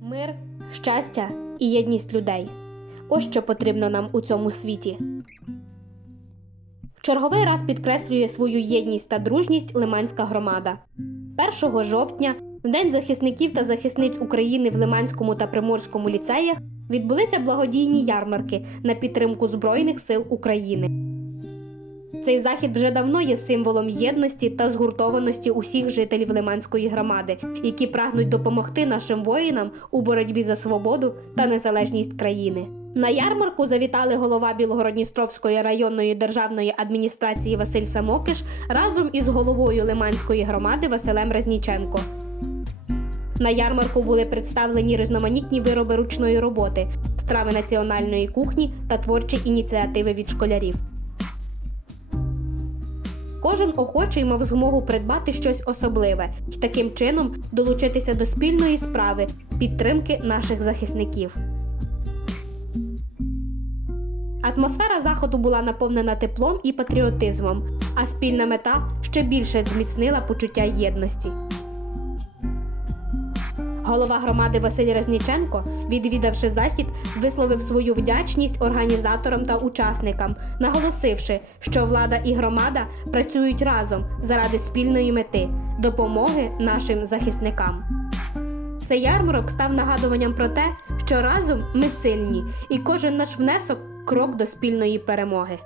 Мир, щастя і єдність людей. Ось що потрібно нам у цьому світі. В черговий раз підкреслює свою єдність та дружність Лиманська громада. 1 жовтня, в День захисників та захисниць України в Лиманському та Приморському ліцеях, відбулися благодійні ярмарки на підтримку Збройних сил України. Цей захід вже давно є символом єдності та згуртованості усіх жителів Лиманської громади, які прагнуть допомогти нашим воїнам у боротьбі за свободу та незалежність країни. На ярмарку завітали голова Білгородністровської районної державної адміністрації Василь Самокиш разом із головою Лиманської громади Василем Резніченко. На ярмарку були представлені різноманітні вироби ручної роботи, страви національної кухні та творчі ініціативи від школярів. Кожен охочий мав змогу придбати щось особливе і таким чином долучитися до спільної справи підтримки наших захисників. Атмосфера заходу була наповнена теплом і патріотизмом, а спільна мета ще більше зміцнила почуття єдності. Голова громади Василь Резніченко, відвідавши захід, висловив свою вдячність організаторам та учасникам, наголосивши, що влада і громада працюють разом заради спільної мети допомоги нашим захисникам. Цей ярмарок став нагадуванням про те, що разом ми сильні, і кожен наш внесок крок до спільної перемоги.